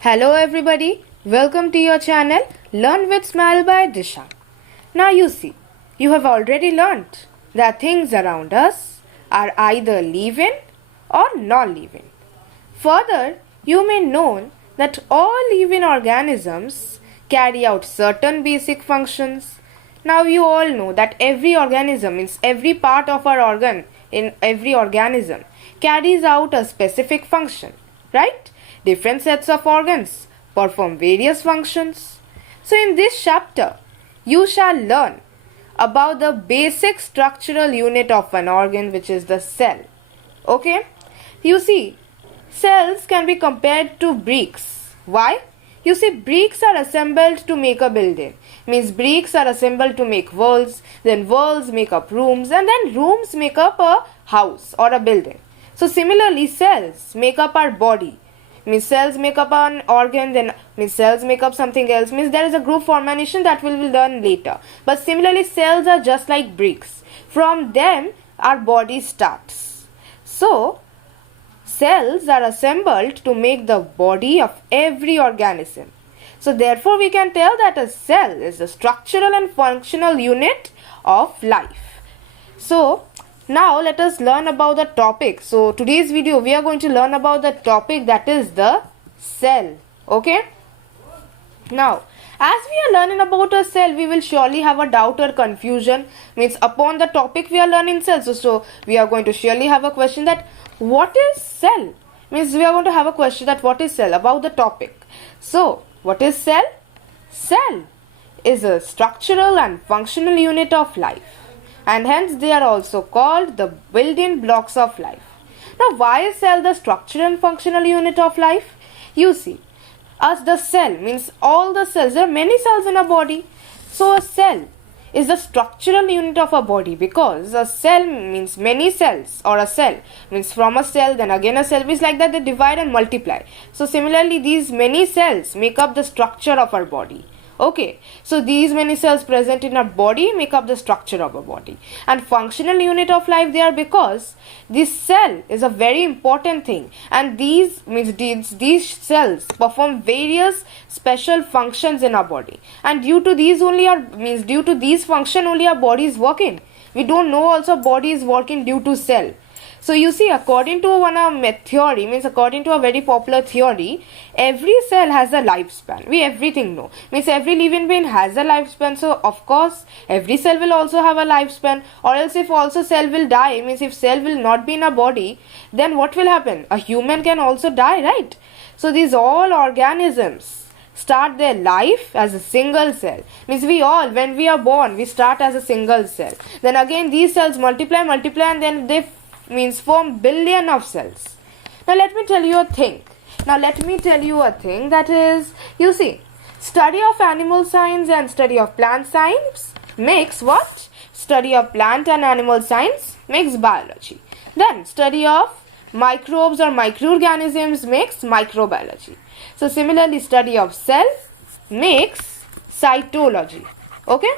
Hello everybody, welcome to your channel Learn with Smile by Disha. Now you see, you have already learnt that things around us are either living or non-living. Further, you may know that all living organisms carry out certain basic functions. Now you all know that every organism, means every part of our organ in every organism carries out a specific function, right? Different sets of organs perform various functions. So in this chapter, you shall learn about the basic structural unit of an organ, which is the cell. Okay? You see, cells can be compared to bricks. Why? You see, bricks are assembled to make a building. Means bricks are assembled to make walls, then walls make up rooms, and then rooms make up a house or a building. So similarly, cells make up our body. Means cells make up an organ, then means cells make up something else. Means there is a group formation that we will learn later. But similarly, cells are just like bricks. From them, our body starts. So, cells are assembled to make the body of every organism. So, therefore, we can tell that a cell is the structural and functional unit of life. So, now let us learn about the topic. So today's video we are going to learn about the topic that is the cell. Okay. Now as we are learning about a cell, we will surely have a doubt or confusion. Means upon the topic we are learning cells. So we are going to surely have a question that what is cell? Means we are going to have a question that what is cell about the topic. So what is cell? Cell is a structural and functional unit of life, and hence they are also called the building blocks of life. Now why is cell the structural and functional unit of life? You see, as the cell means all the cells, there are many cells in a body. So a cell is the structural unit of a body, because a cell means many cells, or a cell means from a cell then again a cell, means like that they divide and multiply. So similarly these many cells make up the structure of our body. Okay, so these many cells present in our body make up the structure of our body. And functional unit of life they are because this cell is a very important thing, and these cells perform various special functions in our body, and due to these function only our body is working. We don't know also body is working due to cell. So you see, according to theory, means according to a very popular theory, every cell has a lifespan. We everything know. Means every living being has a lifespan. So of course, every cell will also have a lifespan. Or else if also cell will die, means if cell will not be in a body, then what will happen? A human can also die, right? So these all organisms start their life as a single cell. Means we all, when we are born, we start as a single cell. Then again these cells multiply, and then they form billion of cells. Now let me tell you a thing. That is, you see, study of animal science and study of plant science makes what? Study of plant and animal science makes biology. Then study of microbes or microorganisms makes microbiology. So similarly study of cell makes cytology. Okay.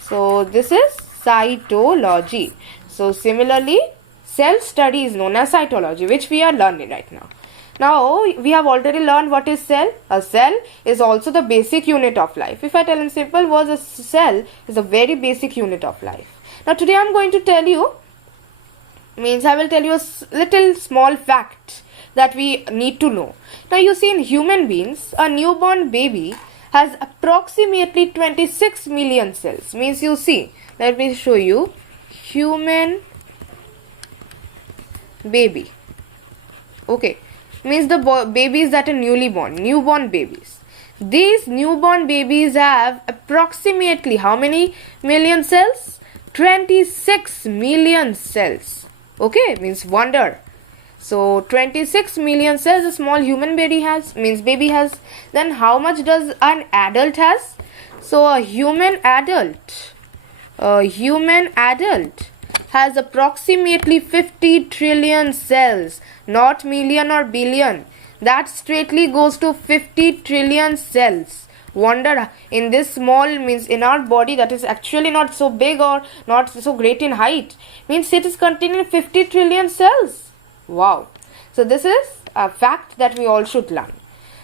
So this is cytology. So similarly cell study is known as cytology, which we are learning right now. Now, we have already learned what is cell. A cell is also the basic unit of life. If I tell in simple words, a cell is a very basic unit of life. Now, today I am going to tell you, I will tell you a little small fact that we need to know. Now, you see, in human beings, a newborn baby has approximately 26 million cells. Means you see, let me show you, human baby. Okay, means the babies that are newborn babies. These newborn babies have approximately how many million cells? 26 million cells. Okay, means wonder. So 26 million cells a small human baby has. Then how much does an adult has? So a human adult has approximately 50 trillion cells, not million or billion. That straightly goes to 50 trillion cells. Wonder, in this small, in our body that is actually not so big or not so great in height, it is containing 50 trillion cells. Wow. So this is a fact that we all should learn.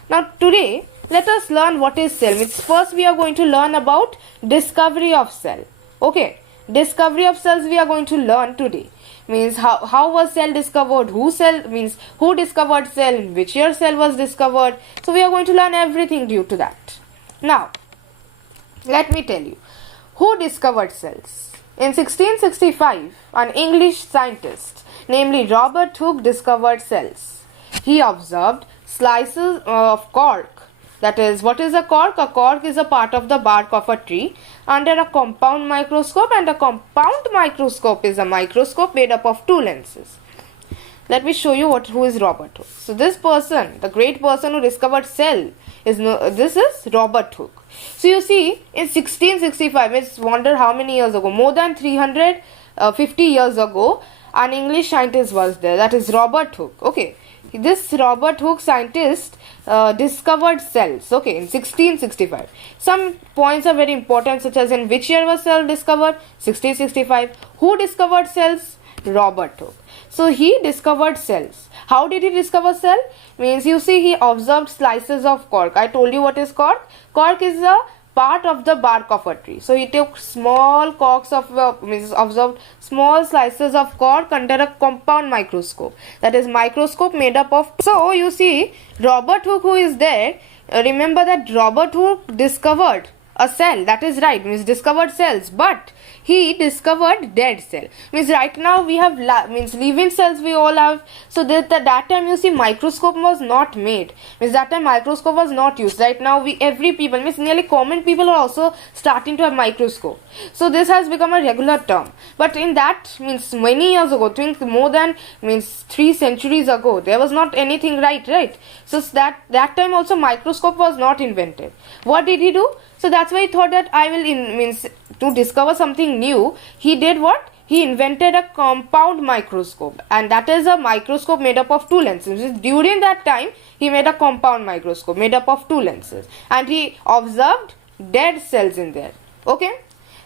Now today let us learn what is cell. Means first we are going to learn about discovery of cell. Okay, discovery of cells we are going to learn today. Means how was cell discovered, who discovered cell, in which year cell was discovered. So we are going to learn everything due to that. Now let me tell you who discovered cells. In 1665, an English scientist, namely Robert Hooke, discovered cells. He observed slices of cork. That is, what is a cork? A cork is a part of the bark of a tree under a compound microscope, and a compound microscope is a microscope made up of two lenses. Let me show you who is Robert Hooke. So this person, the great person who discovered cell, this is Robert Hooke. So you see, in 1665, let's wonder how many years ago, more than 350 years ago, an English scientist was there, that is Robert Hooke. Okay, this Robert Hooke scientist discovered cells, okay, in 1665. Some points are very important, such as in which year was cell discovered? 1665. Who discovered cells? Robert Hooke. So he discovered cells. How did he discover cell? Means you see, he observed slices of cork. I told you what is cork. Cork is a part of the bark of a tree. So he took small corks of observed small slices of cork under a compound microscope. That is microscope made up of. So you see, Robert Hooke who is there. Remember that Robert Hooke discovered a cell. That is right. Means discovered cells, but he discovered dead cell. Means right now we have living cells we all have. So that time you see microscope was not made. Means that time microscope was not used. Right now every people, means nearly common people are also starting to have microscope. So this has become a regular term. But in that, means many years ago, think more than 3 centuries ago, there was not anything right. So that time also microscope was not invented. What did he do? So that's why he thought that I will to discover something new. He did what? He invented a compound microscope, and that is a microscope made up of two lenses. During that time, he made a compound microscope made up of two lenses, and he observed dead cells in there. Okay,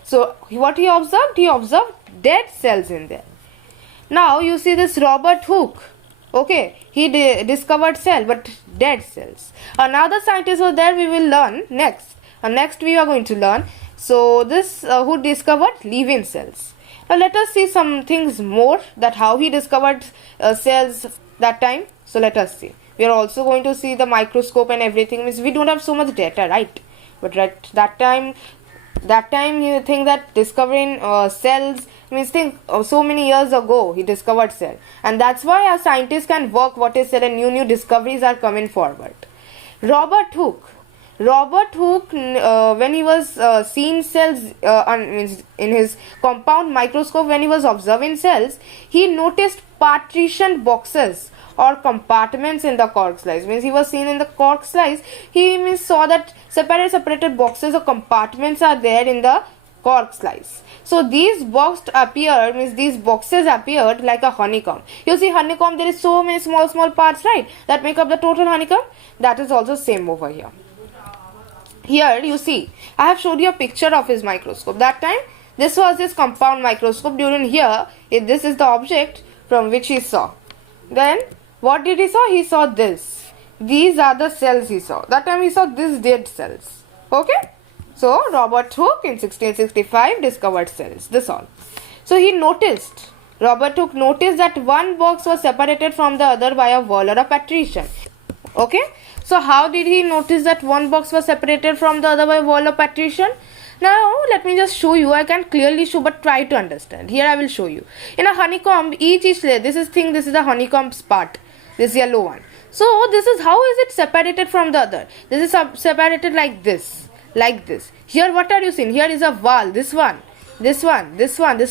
so what he observed? He observed dead cells in there. Now you see this Robert Hooke. Okay, he discovered cell, but dead cells. Another scientist was there. We will learn next. Next we are going to learn. So this who discovered living cells. Now let us see some things more, that how he discovered cells that time. So let us see. We are also going to see the microscope and everything. Means we don't have so much data, right? But that time you think that discovering cells, means think so many years ago he discovered cell, and that's why a scientist can work what is said, and new discoveries are coming forward. Robert Hooke, when he was seeing cells in his compound microscope, when he was observing cells, he noticed partition boxes or compartments in the cork slice. Means he was seeing in the cork slice, he saw that separated boxes or compartments are there in the cork slice. So these boxes appeared like a honeycomb. You see honeycomb, there is so many small parts, right, that make up the total honeycomb. That is also same over here. Here you see, I have showed you a picture of his microscope. That time this was his compound microscope. During here, this is the object from which he saw. Then what did he saw? He saw this. These are the cells he saw. That time he saw these dead cells. Okay. So Robert Hooke in 1665 discovered cells. This all. So Robert Hooke noticed that one box was separated from the other by a wall or a partition. Okay. So how did he notice that one box was separated from the other by a wall or partition? Now let me just show you. I can clearly show, but try to understand. Here I will show you. In a honeycomb, each layer, this is the honeycomb's part, this yellow one. So this is how is it separated from the other. This is separated like this. Here what are you seeing? Here is a wall. This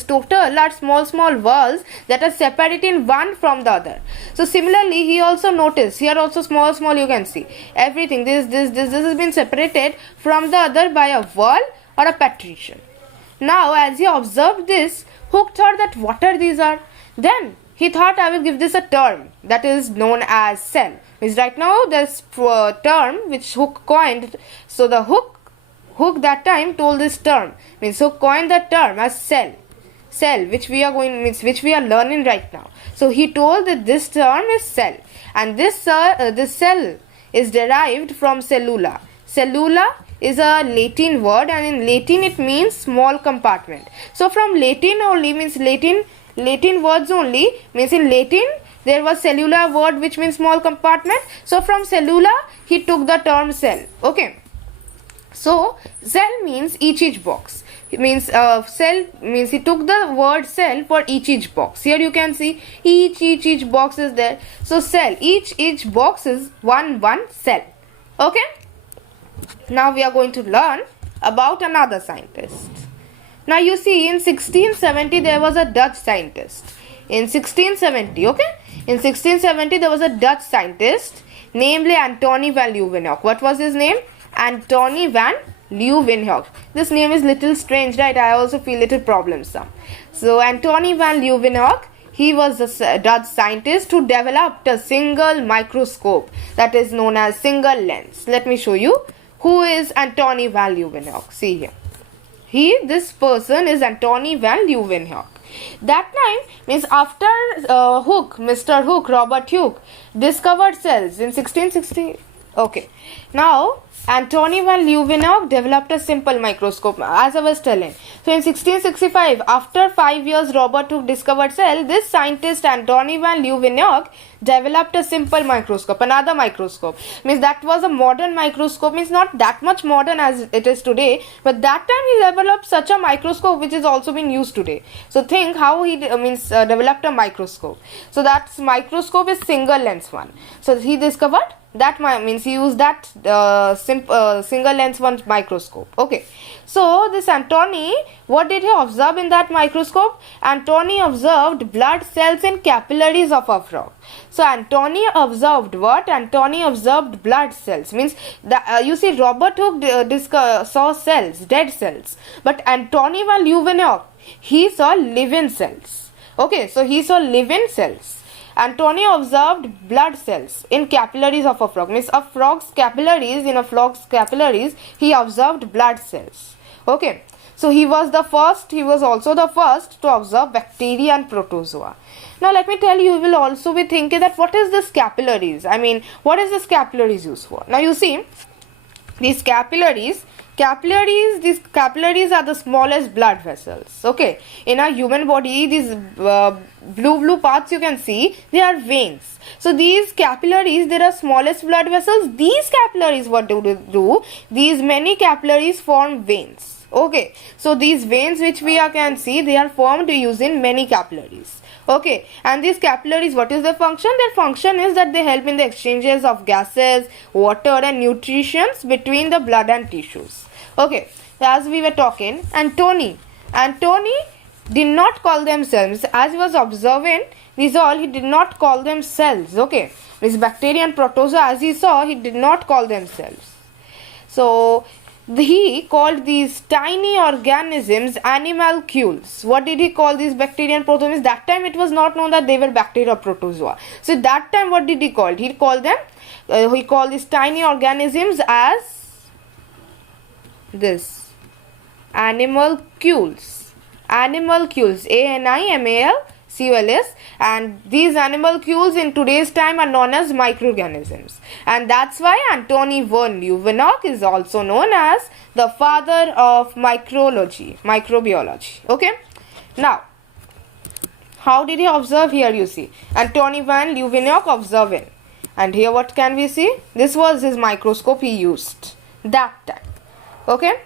total are small walls that are separating one from the other. So similarly, he also noticed here also small you can see everything. This has been separated from the other by a wall or a partition. Now as he observed this, Hooke thought that what are these are. Then he thought, I will give this a term that is known as cell. Means right now this term which Hooke coined. So the Hooke that time told this term, means Hooke coined the term as cell, which we are learning right now. So he told that this term is cell, and this cell is derived from cellula. Cellula is a Latin word, and in Latin it means small compartment. So from Latin only means Latin words only means in Latin there was cellular word which means small compartment. So from cellula he took the term cell. Okay. So cell means each box. It means cell means he took the word cell for each box. Here you can see each box is there. So cell, each box is one cell. Okay. Now we are going to learn about another scientist. Now you see in 1670 there was a Dutch scientist. In 1670, okay? In 1670 there was a Dutch scientist namely Antony van Leeuwenhoek. What was his name? Antony van Leeuwenhoek. This name is little strange, right? I also feel little problemsome. So Antony van Leeuwenhoek, he was a Dutch scientist who developed a single microscope that is known as single lens. Let me show you who is Antony van Leeuwenhoek. See here. This person is Antony van Leeuwenhoek. That time means after Mr. Hooke, Robert Hooke discovered cells in 1660. Okay. Now Antony van Leeuwenhoek developed a simple microscope, as I was telling. So in 1665, after 5 years Robert Hooke discovered cell, this scientist Antony van Leeuwenhoek developed a simple microscope, another microscope. Means that was a modern microscope, means not that much modern as it is today, but that time he developed such a microscope which is also being used today. So think how he developed a microscope. So that microscope is single lens one. So he discovered that means he used that single lens one microscope. Okay. So this Antony, what did he observe in that microscope? Antony observed blood cells and capillaries of a frog. So Antony observed what? Antony observed blood cells. Means that you see Robert Hooke saw cells, dead cells, but Antony van Leeuwenhoek, he saw living cells. Okay, so he saw living cells. Antony observed blood cells in capillaries of a frog. Means a frog's capillaries, in a frog's capillaries, he observed blood cells. Okay. So he was also the first to observe bacteria and protozoa. Now let me tell you, you will also be thinking that what is this capillaries? I mean, what is this capillaries used for? Now you see, these capillaries are the smallest blood vessels. Okay, in our human body, these blue parts you can see, they are veins. So these capillaries, they are smallest blood vessels. These capillaries, what do? These many capillaries form veins. Okay, so these veins which we can see, they are formed using many capillaries. Okay, and these capillaries, what is their function? Their function is that they help in the exchanges of gases, water and nutrition between the blood and tissues. Okay, as we were talking, Antony did not call them cells. As he was observing these all, he did not call them cells. Okay, this bacteria and protozoa, as he saw, he did not call them cells. So he called these tiny organisms animalcules. What did he call these bacteria and protozoa? That time it was not known that they were bacteria or protozoa. So that time what did he call? He called these tiny organisms as this animalcules, animalcules, and these animalcules in today's time are known as microorganisms, and that's why Antony van Leeuwenhoek is also known as the father of microbiology. Okay, now how did he observe? Here you see Antony van Leeuwenhoek observing, and here what can we see? This was his microscope he used that time. Okay,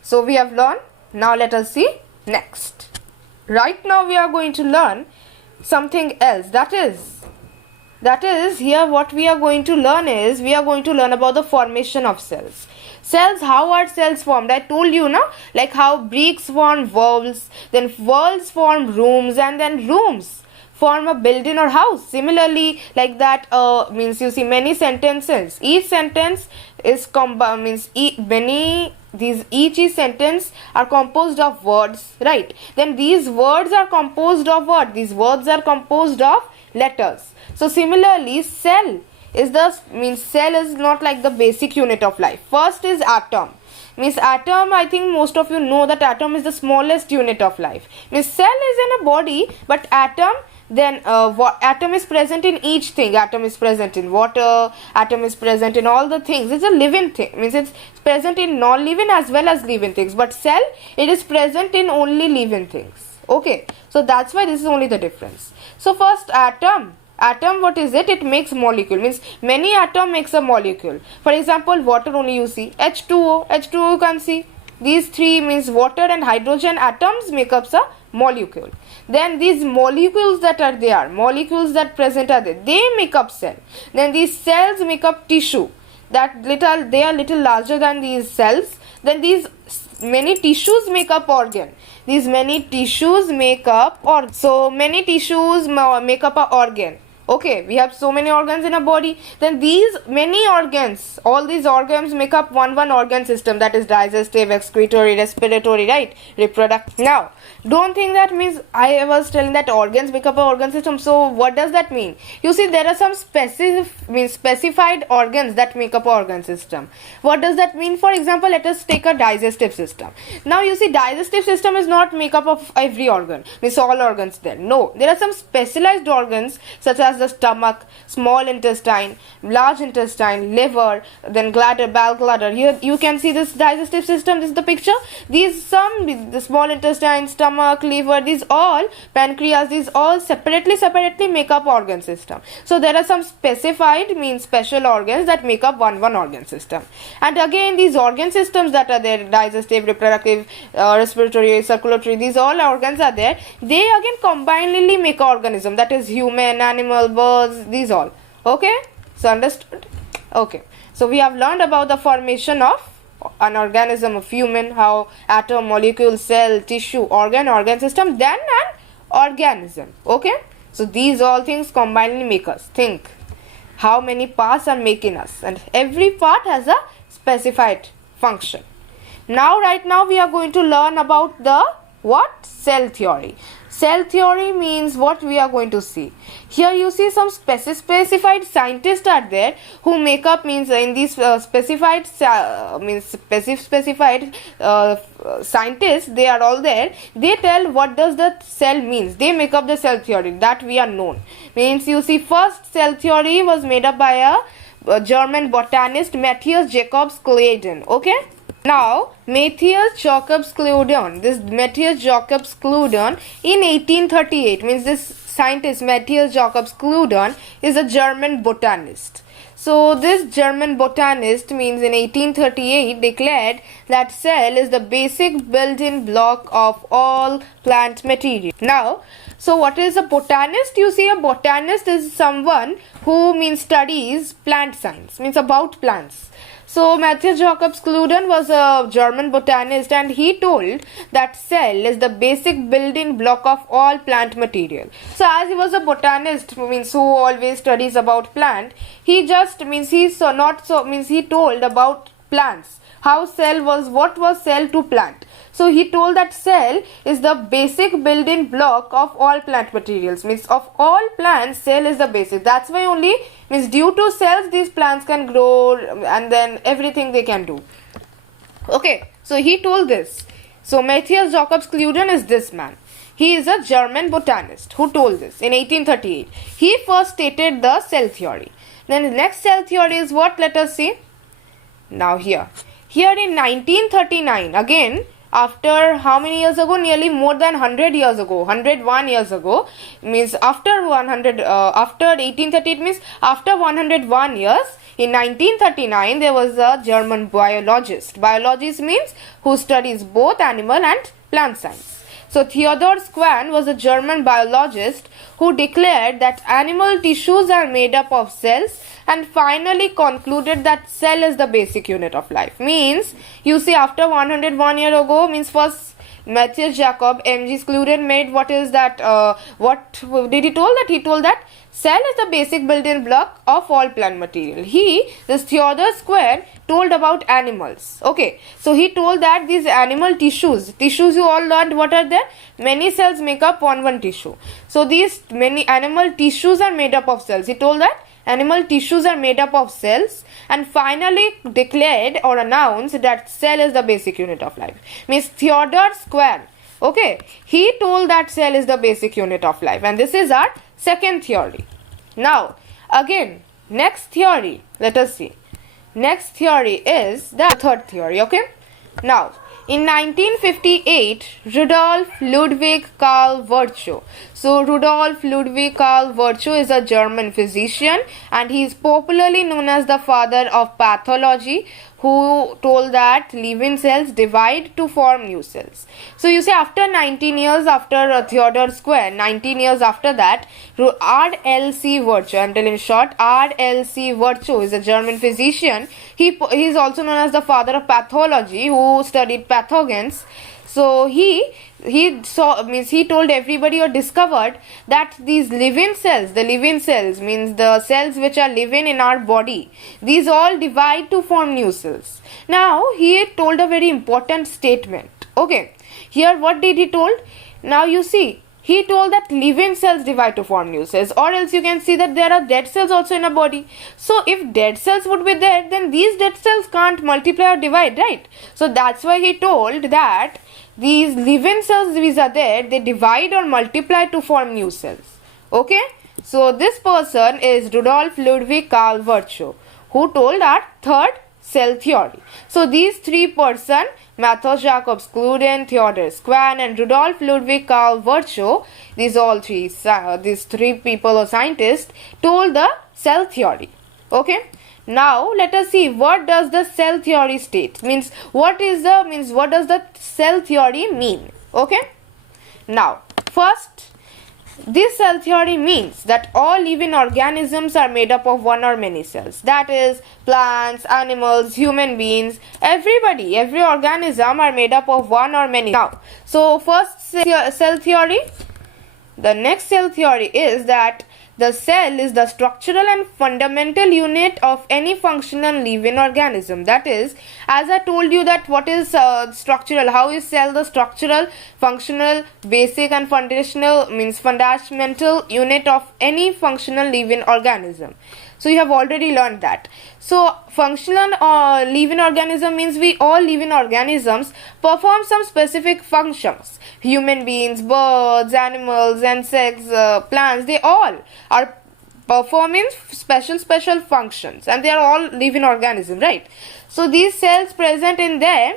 so we have learned. Now let us see next. Right now we are going to learn something else. That is here what we are going to learn is, we are going to learn about the formation of cells. Cells, how are cells formed? I told you now, like how bricks form walls, then walls form rooms, and then rooms form a building or house. Similarly, like that means you see many sentences. Each sentence is each sentence are composed of words, right? Then these words are composed of what? These words are composed of letters. So similarly, cell is not like the basic unit of life. First is atom. Means atom, I think most of you know that atom is the smallest unit of life. Means cell is in a body, but atom Then atom is present in each thing. Atom is present in water, atom is present in all the things. It's a living thing, means it's present in non-living as well as living things. But cell, it is present in only living things. Okay, so that's why this is only the difference. So first, atom, what is it? It makes molecule, means many atom makes a molecule. For example, water only you see, H2O you can see. These three means water and hydrogen atoms make up a molecule. Then these molecules that are there, molecules that present are there, they make up cell. Then these cells make up tissue. They are little larger than these cells. Then these many tissues make up organ. These many tissues make up so many tissues make up a organ. Okay, we have so many organs in a body. Then these many organs, all these organs make up one organ system, that is digestive, excretory, respiratory, right? Reproductive. Now, don't think that means I was telling that organs make up an organ system. So what does that mean? You see, there are some specified organs that make up an organ system. What does that mean? For example, let us take a digestive system. Now you see, digestive system is not make up of every organ, means all organs there. No, there are some specialized organs such as the stomach, small intestine, large intestine, liver, then bladder, gallbladder. Here you can see this digestive system. This is the picture. The small intestine, stomach, liver, these all, pancreas, these all separately make up organ system. So there are some specified, means special organs that make up one organ system. And again, these organ systems that are there, digestive, reproductive, respiratory, circulatory, these all organs are there. They again combinedly make an organism, that is human, animal, birds, these all. Okay, so understood? Okay, so we have learned about the formation of an organism of human, how atom, molecule, cell, tissue, organ system, then an organism. Okay, so these all things combinedly make us. Think how many parts are making us, and every part has a specified function. Now, right now we are going to learn about the cell theory. Cell theory means what we are going to see. Here you see some specified scientists are there who make up, means in these specified scientists, they are all there. They tell what does the cell means. They make up the cell theory that we are known. Means you see, first cell theory was made up by a German botanist, Matthias Jakob Claden. Okay. Now, Matthias Jakob Claden in 1838, means this scientist Matthias Jakob Claden is a German botanist. So this German botanist, means in 1838, declared that cell is the basic building block of all plant material. Now, so what is a botanist? You see, a botanist is someone who means studies plant science, means about plants. So Matthias Jakob Claden was a German botanist, and he told that cell is the basic building block of all plant material. So as he was a botanist, means who always studies about plant, he just means he told about plants. What was cell to plant? So he told that cell is the basic building block of all plant materials. Means of all plants, cell is the basic. That's why only, means due to cells, these plants can grow and then everything they can do. Okay, so he told this. So Matthias Jakob Claden is this man. He is a German botanist who told this in 1838. He first stated the cell theory. Then the next cell theory is what? Let us see. Now here in 1939, again, after how many years ago? Nearly more than 100 years ago, 101 years ago, means after 1838, means after 101 years, in 1939, there was a German biologist. Biologist means who studies both animal and plant science. So Theodor Schwann was a German biologist who declared that animal tissues are made up of cells, and finally concluded that cell is the basic unit of life. Means, you see, after 101 years ago, means first Matthias Jakob M.G. Claden made what is that, what did he told that? He told that cell is the basic building block of all plant material. This Theodor Schwann told about animals. Okay, so he told that these animal tissues you all learned what are there? Many cells make up one tissue. So these many animal tissues are made up of cells. He told that animal tissues are made up of cells, and finally declared or announced that cell is the basic unit of life. Means Theodor Schwann, okay, he told that cell is the basic unit of life, and this is our second theory. Now, again, next theory, let us see. Next theory is the third theory, okay? Now, in 1958, Rudolf Ludwig Karl Virchow. So, Rudolf Ludwig Karl Virchow is a German physician, and he is popularly known as the father of pathology, who told that living cells divide to form new cells. So you see, after 19 years after Theodor Square, 19 years after that, R.L.C. Virchow, I'm telling short, R.L.C. Virchow is a German physician. He is also known as the father of pathology, who studied pathogens. So he told everybody or discovered that these living cells, the living cells means the cells which are living in our body, these all divide to form new cells. Now he told a very important statement. Okay, here what did he told? Now you see, he told that living cells divide to form new cells, or else you can see that there are dead cells also in a body. So if dead cells would be there, then these dead cells can't multiply or divide, right? So that's why he told that these living cells which are there, they divide or multiply to form new cells. Okay, so this person is Rudolf Ludwig Karl Virchow, who told our third cell theory. So these three persons, Matthias Jakob Schluden, Theodor Square, and Rudolf Ludwig Karl Virchow, these three people or scientists told the cell theory. Okay. Now let us see, what does the cell theory state? What does the cell theory mean? Okay. Now, first, this cell theory means that all living organisms are made up of one or many cells. That is, plants, animals, human beings, everybody, every organism are made up of one or many. Now, so first cell theory. The next cell theory is that the cell is the structural and fundamental unit of any functional living organism. That is, as I told you that what is structural, how is cell the structural, functional, basic and fundamental unit of any functional living organism. So you have already learned that. So functional living organism means we all living organisms perform some specific functions. Human beings, birds, animals, insects, plants, they all are performing special functions, and they are all living organisms, right? So these cells present in them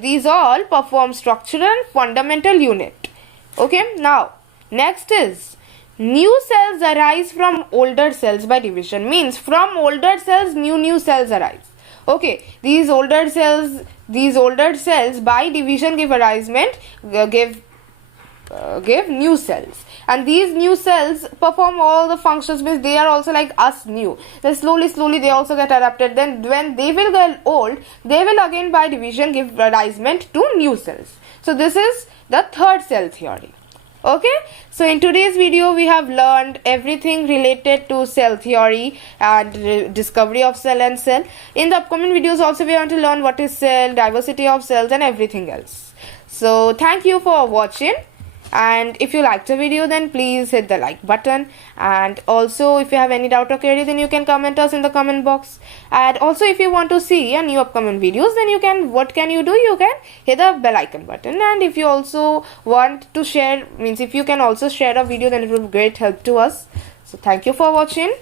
these all perform structural and fundamental unit. Okay, now next is new cells arise from older cells by division. Means from older cells new cells arise. Okay, these older cells by division give new cells, and these new cells perform all the functions. Means they are also like us new. Then slowly they also get adapted. Then when they will get old, they will again by division give arisement to new cells. So this is the third cell theory. Okay, so in today's video we have learned everything related to cell theory and discovery of cell and cell. In the upcoming videos also we want to learn what is cell, diversity of cells and everything else. So thank you for watching, and if you liked the video then please hit the like button, and also if you have any doubt or query then you can comment us in the comment box. And also if you want to see a new upcoming videos, then you can hit the bell icon button. And if you also want to share, if you can also share a video, then it will be great help to us. So thank you for watching.